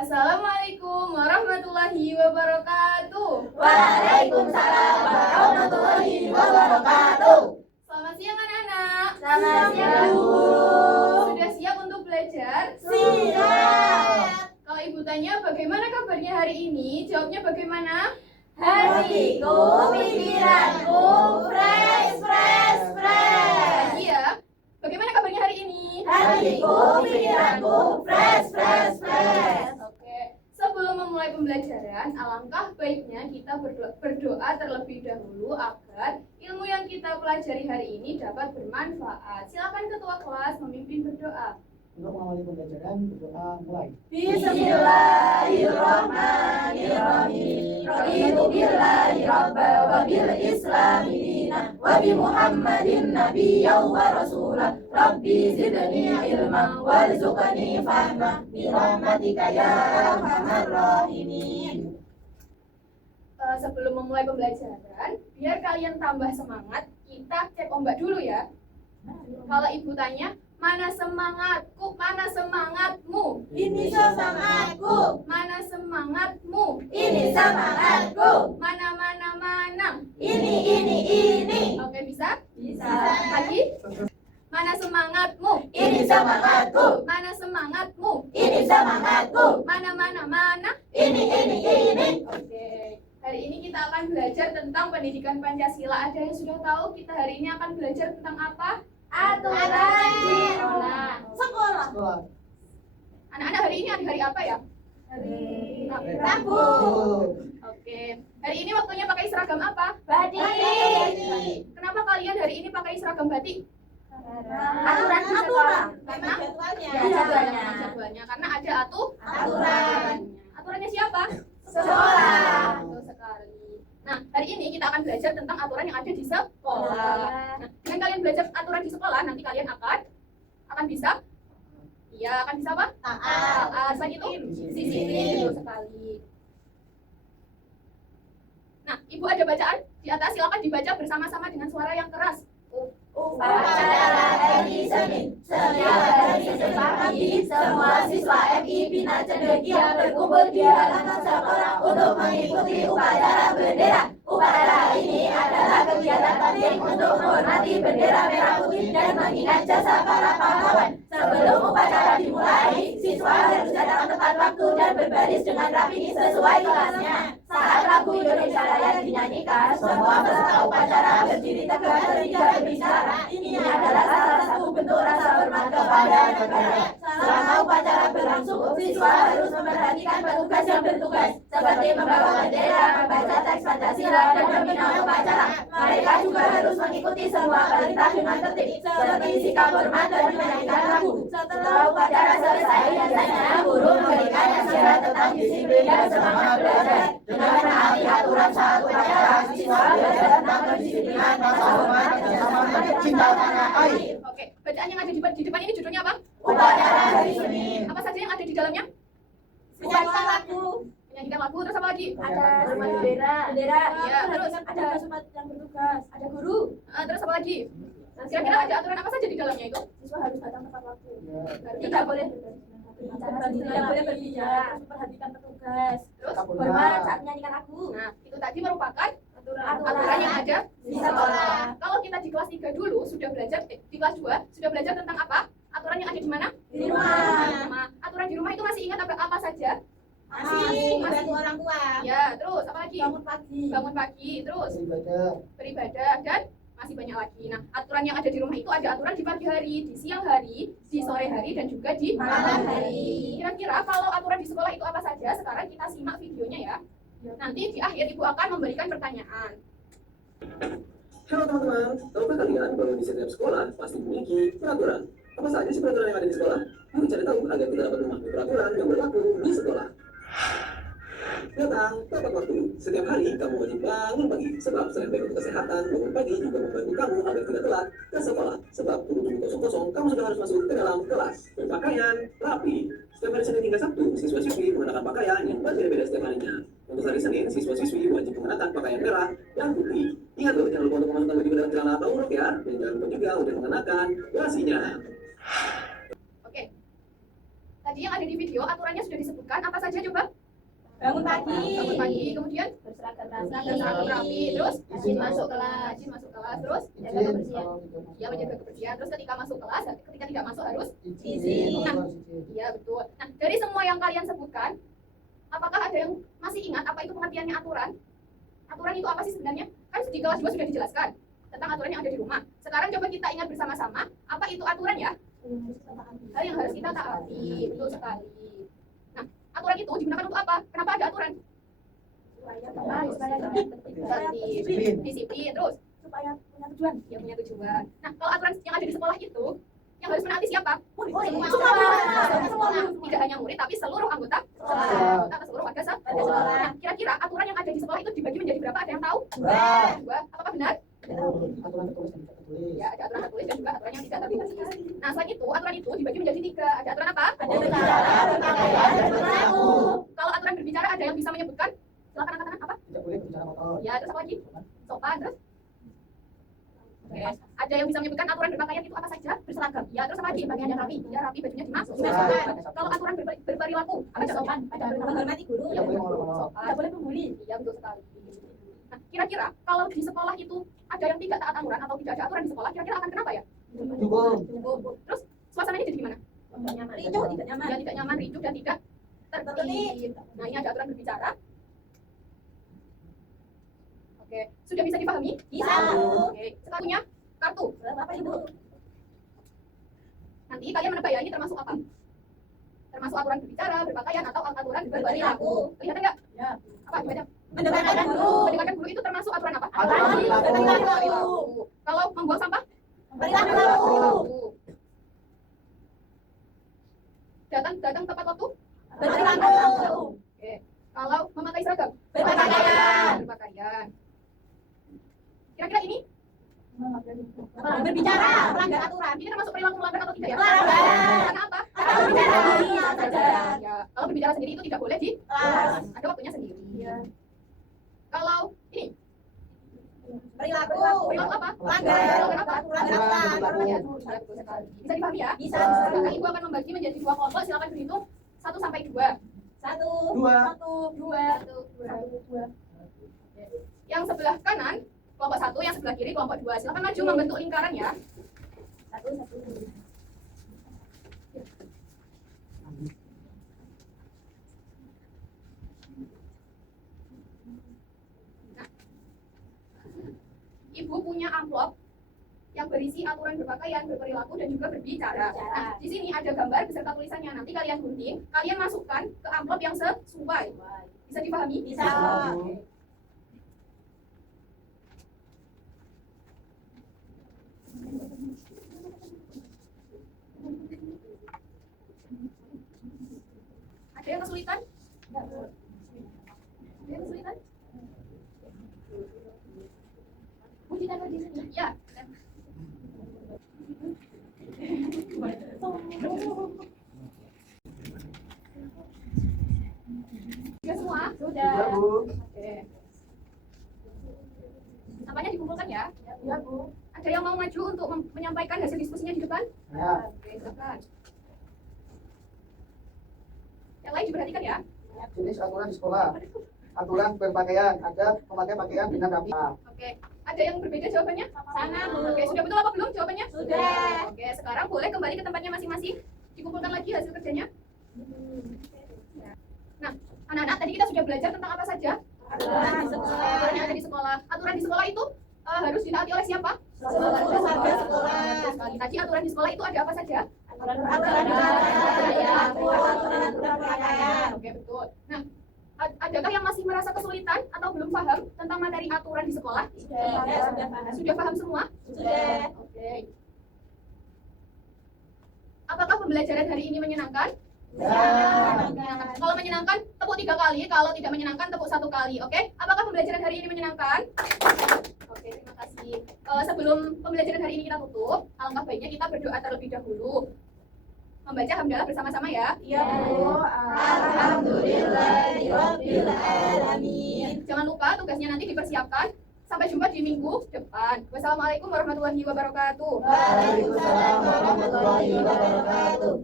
Assalamualaikum warahmatullahi wabarakatuh. Waalaikumsalam warahmatullahi wabarakatuh. Selamat siang anak-anak. Selamat siang, guru. Sudah siap untuk belajar? Siap. Kalau ibu tanya bagaimana kabarnya hari ini, jawabnya bagaimana? Hatiku, pikiranku, fresh. Iya. Bagaimana kabarnya hari ini? Hatiku, pikiranku, fresh. Oke. Sebelum memulai pembelajaran, alangkah baiknya kita berdoa terlebih dahulu agar ilmu yang kita pelajari hari ini dapat bermanfaat. Silakan ketua kelas memimpin berdoa. Untuk mengawali pembelajaran, berdoa mulai. Bismillahirrahmanirrahim. Raditu billahi rabba wa bil islami dina wa bi Muhammadin nabiyyan wa rasulah. Rabbi zidni ilma warzuqni fahma bi rahmatika ya arhamar rahimin. Sebelum memulai pembelajaran, biar kalian tambah semangat, kita cek ombak dulu ya. Kalau ibu tanya, mana semangatku, mana semangatmu? Ini semangatku, Mana semangatmu? ini semangatku, Mana. ini. Oke, bisa? Bisa. Lagi? Mana semangatmu? Ini semangatku, Mana semangatmu? ini semangatku, Mana. ini. Oke. Hari ini kita akan belajar tentang pendidikan Pancasila. Ada yang sudah tahu kita hari ini akan belajar tentang apa? Aturan di Sekolah. sekolah. Sekolah. Anak-anak hari ini hari apa ya? Hari Rabu. Oke. Hari ini waktunya pakai seragam apa? Batik. Kenapa kalian hari ini pakai seragam batik? Aturan sekolah. Karena Jadwalnya. jadwalnya. Karena ada Aturan. Aturannya siapa? Sekolah. Betul sekali. Nah, hari ini kita akan belajar tentang aturan yang ada di sekolah. Nah, dengan kalian belajar aturan di sekolah, nanti kalian akan bisa akan bisa apa? Taat. Selain itu, Disiplin. betul sekali. Nah, Ibu ada bacaan di atas, silakan dibaca bersama-sama dengan suara yang keras. Upacara hari Senin, setiap hari Senin pagi, semua siswa MI Bina Cendekia berkumpul di halaman sekolah untuk mengikuti upacara bendera. Upacara ini adalah kegiatan penting untuk menghormati bendera merah putih dan mengingat jasa para pahlawan. Sebelum upacara dimulai, siswa harus datang tepat waktu dan berbaris dengan rapi sesuai kelasnya. Saat lagu Indonesia Raya dinyanyikan, semua peserta upacara berdiri tegak dan tidak berbicara. Ini adalah salah satu bentuk rasa hormat kepada negara. Selama upacara berlangsung, siswa harus memperhatikan petugas yang bertugas, seperti membawa bendera, membaca teks Pancasila, dan membina upacara. Mereka juga harus mengikuti semua perintah dengan tertib, seperti sikap hormat dan menyanyikan lagu. Setelah upacara selesai, biasanya guru memberikan nasihat tentang disiplin dan semangat belajar. Dengan menaati aturan saat upacara, siswa belajar tentang kedisiplinan, rasa hormat, dan semangat cinta tanah air. Oke, bacaan yang ada di depan ini judulnya apa? Upacara hari Senin. Apa saja yang ada di dalamnya? Menyanyikan lagu. Menyanyikan lagu, terus apa lagi? Ada bendera. Ya, terus ada sumat yang bertugas. ada guru. Terus apa lagi? Kira-kira ada aturan apa saja di dalamnya itu? Siswa harus datang tepat waktu. Ya. Tidak boleh berbicara. Perhatikan petugas. Terus, Hormat saat menyanyikan lagu. nah, itu tadi merupakan Aturan aturan yang ada di sekolah. Kalau kita di kelas 3 dulu sudah belajar, di kelas 2 sudah belajar tentang apa? Aturan yang ada di mana? Di rumah. Di rumah. Aturan di rumah itu masih ingat apa saja? Masih Masih. orang tua. Ya, terus apa lagi? Bangun pagi. Bangun pagi, terus Beribadah. beribadah, dan masih banyak lagi. Nah, aturan yang ada di rumah itu ada aturan di pagi hari, di siang hari, di sore hari, dan juga di Malam hari. Kira-kira kalau aturan di sekolah itu apa saja? Sekarang kita simak videonya ya. Nanti di akhir Ibu akan memberikan pertanyaan. Halo teman-teman, tahukah kalian bahwa di setiap sekolah pasti memiliki peraturan? Apa saja sih peraturan yang ada di sekolah? Yuk cari tahu agar kita dapat memahami peraturan yang berlaku di sekolah. Datang tepat waktu. Setiap hari kamu wajib bangun pagi, sebab selain baik untuk kesehatan, bangun pagi juga membantu kamu agar tidak telat ke sekolah. Sebab pukul 7.00 kamu sudah harus masuk ke dalam kelas. Berpakaian rapi. Setiap hari Senin hingga Sabtu, siswa-siswi mengenakan pakaian yang berbeda-beda setiap harinya. Untuk hari Senin, siswa-siswi wajib mengenakan pakaian merah dan putih. Ingat loh, jangan lupa untuk memasukkan baju ke dalam celana atau rok ya. Dan jangan lupa juga untuk mengenakan dasinya. Oke. Tadi yang ada di video aturannya sudah disebutkan. disebutkan apa saja coba? Bangun pagi. Bangun pagi, kemudian Berseragam berseragam rapi, terus Rajin masuk kelas. rajin masuk kelas, terus Jaga Izin kebersihan. kalau tidak masuk ya menjaga kebersihan, terus ketika masuk kelas, ketika tidak masuk harus izin. Nah. Harus izin. iya betul. Nah, dari semua yang kalian sebutkan, apakah ada yang masih ingat apa itu pengertiannya aturan? Aturan itu apa sih sebenarnya? Kan di kelas 2 sudah dijelaskan tentang aturan yang ada di rumah. Sekarang coba kita ingat bersama-sama, apa itu aturan ya? Hal yang harus kita taati, betul sekali. Nah, aturan itu digunakan untuk apa? Kenapa ada aturan? Disiplin. Disiplin, terus Supaya punya tujuan. ya punya tujuan. Nah, kalau aturan yang ada di sekolah itu, yang harus menaati siapa? Murid. Semua. Tidak hanya murid, tapi seluruh anggota Sekolah. atau seluruh warga sekolah. Nah, kira-kira aturan yang ada di sekolah itu dibagi menjadi berapa? Ada yang tahu? Dua. Dua. Apakah benar? Aturan tertulis dan tidak tertulis. Ya, ada aturan tertulis dan juga aturan yang tidak tertulis. Nah, selain itu, aturan itu dibagi menjadi 3. Ada aturan apa? Ada berbicara, berpakaian, dan berlaku. Kalau aturan berbicara ada yang bisa menyebutkan? Silakan angkat tangan apa? Tidak boleh berbicara kotor. Ya, terus apa lagi? Sopan, terus? Oke. Ada yang bisa menyebutkan aturan berpakaian itu apa saja? Berseragam. Ya, terus apa lagi? Pakaiannya rapi. Ya, rapi, bajunya dimasukkan. Kalau aturan berperilaku, apa contohnya? Ada menghormati guru. Tidak boleh ngomong-ngomong. Sopan. Tidak boleh membuli. Iya, betul sekali. Nah, kira-kira kalau di sekolah itu ada yang tidak taat aturan atau tidak ada aturan di sekolah, kira-kira akan kenapa ya? Dukung. Terus suasananya jadi gimana? Tidak nyaman. Ricuh, tidak nyaman. Ya, tidak nyaman, ricuh dan tidak tertib. Nah, ini ada aturan berbicara. Oke, sudah bisa dipahami? Bisa. Oke, sekarang punya kartu. Bapak Ibu. Nanti kalian menebak ya, ini termasuk apa? Termasuk aturan berbicara, berpakaian, atau aturan berperilaku. Kelihatan nggak? Ya. Apa? Gimana? Mendengarkan guru. Mendengarkan guru itu termasuk aturan apa? Aturan perilaku. Kalau membuang sampah? Perilaku. Datang tepat waktu? Perilaku. Oke. Kalau memakai seragam? Berpakaian. Berpakaian. Kira-kira ini? Berbicara. Melanggar aturan. Ini termasuk perilaku melanggar atau tidak ya? Melanggar. Karena apa? Atau berbicara di atas pelajaran. Ya, kalau berbicara sendiri itu tidak boleh di Kelas. ada waktunya sendiri. Kalau ini Perilaku. perilaku apa? Melanggar. Melanggar apa? Melanggar aturan. Ya, betul sekali. Bisa dipahami ya? Bisa. Sekarang ibu akan membagi menjadi 2 kelompok. Silakan berhitung 1 sampai 2. 1. Dua. 2. Yang sebelah kanan kelompok 1, yang sebelah kiri kelompok 2. Silakan maju membentuk lingkaran ya. 1. Ibu punya amplop yang berisi aturan berpakaian, berperilaku, dan juga berbicara. Nah, di sini ada gambar beserta tulisannya. Nanti kalian gunting, kalian masukkan ke amplop yang sesuai. Bisa dipahami? Bisa. Oke. Ada yang kesulitan? Ada yang kesulitan? Bunyikan di sini. Ya. Sudah semua? Sudah, Bu. Oke. Sampahnya dikumpulkan ya? Ya, Bu. Ada yang mau maju untuk menyampaikan hasil diskusinya di depan? Ya. Oke, silakan. Yang lain diperhatikan ya? Jenis aturan di sekolah. Aturan berpakaian. Ada memakai pakaian dengan rapi. Oke. Ada yang berbeda jawabannya? Sama, Bu. Oke, sudah betul apa belum jawabannya? Sudah. Oke, sekarang boleh kembali ke tempatnya masing-masing. Dikumpulkan lagi hasil kerjanya. Nah, anak-anak tadi kita sudah belajar tentang apa saja? Aturan di sekolah. Aturan yang ada di sekolah. Aturan di sekolah itu harus ditaati oleh siapa? Seluruh warga sekolah. Betul sekali. Tadi aturan di sekolah itu ada apa saja? Aturan berpakaian. Oke, betul. Nah, adakah yang masih merasa kesulitan atau belum paham tentang materi aturan di sekolah? Sudah paham semua? Sudah. Oke. Apakah pembelajaran hari ini menyenangkan? Ya. Kalau menyenangkan, tepuk 3 kali. Kalau tidak menyenangkan, tepuk 1 kali. Oke? Apakah pembelajaran hari ini menyenangkan? Oke, terima kasih. Sebelum pembelajaran hari ini kita tutup, alangkah baiknya kita berdoa terlebih dahulu. Membaca hamdalah bersama-sama ya. Ya, Bu. Alhamdulillahirabbil alamin. Jangan lupa tugasnya nanti dipersiapkan. Sampai jumpa di minggu depan. Wassalamualaikum warahmatullahi wabarakatuh. Waalaikumsalam warahmatullahi wabarakatuh.